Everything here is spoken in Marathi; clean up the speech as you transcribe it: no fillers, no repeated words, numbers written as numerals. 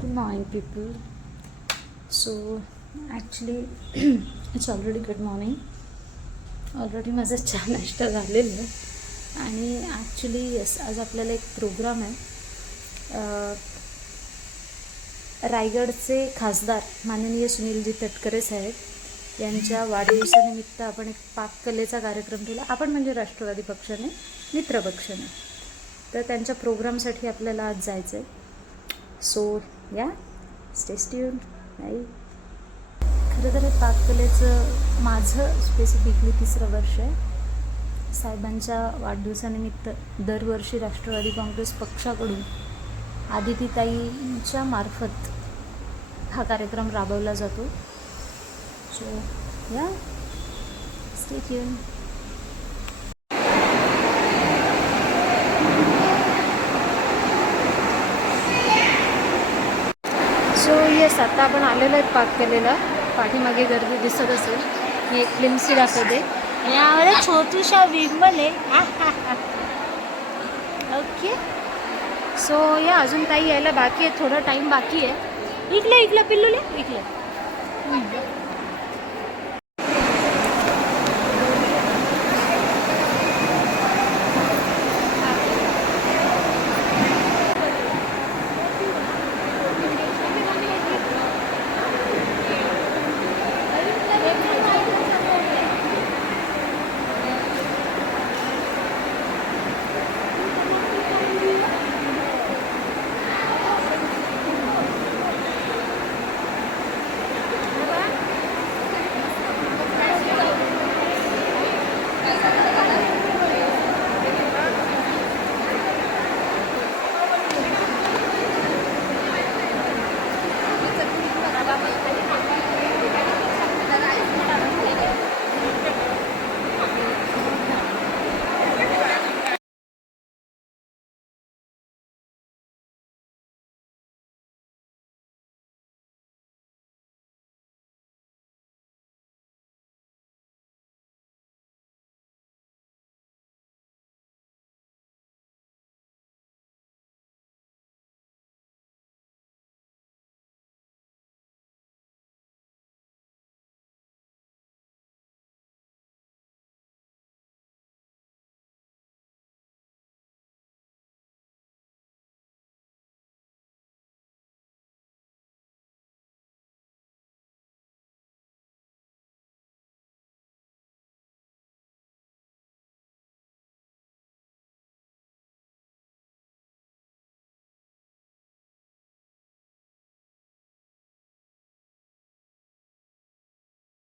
Good morning, people. So, actually, it's already good morning. Already माझा चहा नाश्ता झालेला आहे आणि ॲक्च्युली येस आज आपल्याला एक प्रोग्राम आहे. रायगडचे खासदार माननीय सुनीलजी तटकरे साहेब यांच्या वाढदिवसानिमित्त आपण एक पाककलेचा कार्यक्रम ठेवला. आपण म्हणजे राष्ट्रवादी पक्षाने, मित्र पक्षाने. तर त्यांच्या प्रोग्रामसाठी आपल्याला आज जायचं आहे. सो या स्टे ट्यून. नाही, खरं तर पाककलेचं माझं स्पेसिफिकली 3रं वर्ष आहे. साहेबांच्या वाढदिवसानिमित्त दरवर्षी राष्ट्रवादी काँग्रेस पक्षाकडून आदितीताईंच्या मार्फत हा कार्यक्रम राबवला जातो. सो या स्टे ट्यून. सो येस, आता आपण आलेलो आहेत पाककलेला. पाठीमागे गर्दी दिसत असेल. मी एक फिल्मसी दाखवते. यावर छोटूशा विमल आहे. ओके. सो या अजून ताई यायला बाकी आहे, थोडा टाईम बाकी आहे. इकलं पिल्लूले इकलं.